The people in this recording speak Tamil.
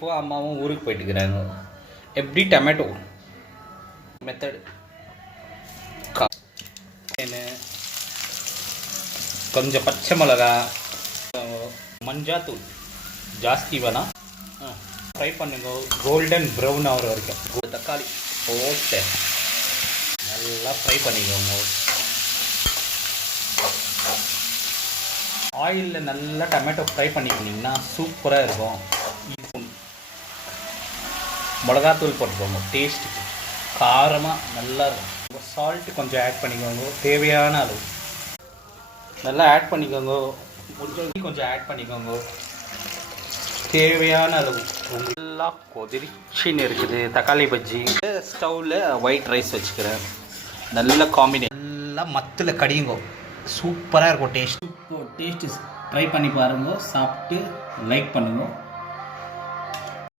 ஒய்ஃபும் அம்மாவும் ஊருக்கு போயிட்டுக்கிறாங்க. எப்படி டொமேட்டோ மெத்தடு கொஞ்சம் பச்சை மிளகா, மஞ்சாத்தூள் ஜாஸ்தி வேணாம், ஃப்ரை பண்ணுங்க கோல்டன் ப்ரௌன் ஆகிற வரைக்கும். தக்காளி போட்டு நல்லா ஃப்ரை பண்ணிக்கோங்க. ஆயிலில் நல்லா டொமேட்டோ ஃப்ரை பண்ணிக்கிட்டிங்கன்னா சூப்பராக இருக்கும். மிளகாத்தூள் போட்டுக்கோங்க, டேஸ்ட்டுக்கு காரமாக நல்லா இருக்கும். சால்ட்டு கொஞ்சம் ஆட் பண்ணிக்கோங்க, தேவையான அளவு நல்லா ஆட் பண்ணிக்கோங்க. கொஞ்சம் ஆட் பண்ணிக்கோங்க, தேவையான அளவு. நல்லா கொதிரிச்சின்னு இருக்குது தக்காளி பஜ்ஜி. ஸ்டவ்வில் ஒயிட் ரைஸ் வச்சுக்கிறேன். நல்ல காம்பினேஷன், நல்லா மத்தில் கடியுங்கோ, சூப்பராக இருக்கும். டேஸ்ட்டு ட்ரை பண்ணி பாருங்க, சாப்பிட்டு லைக் பண்ணுங்க.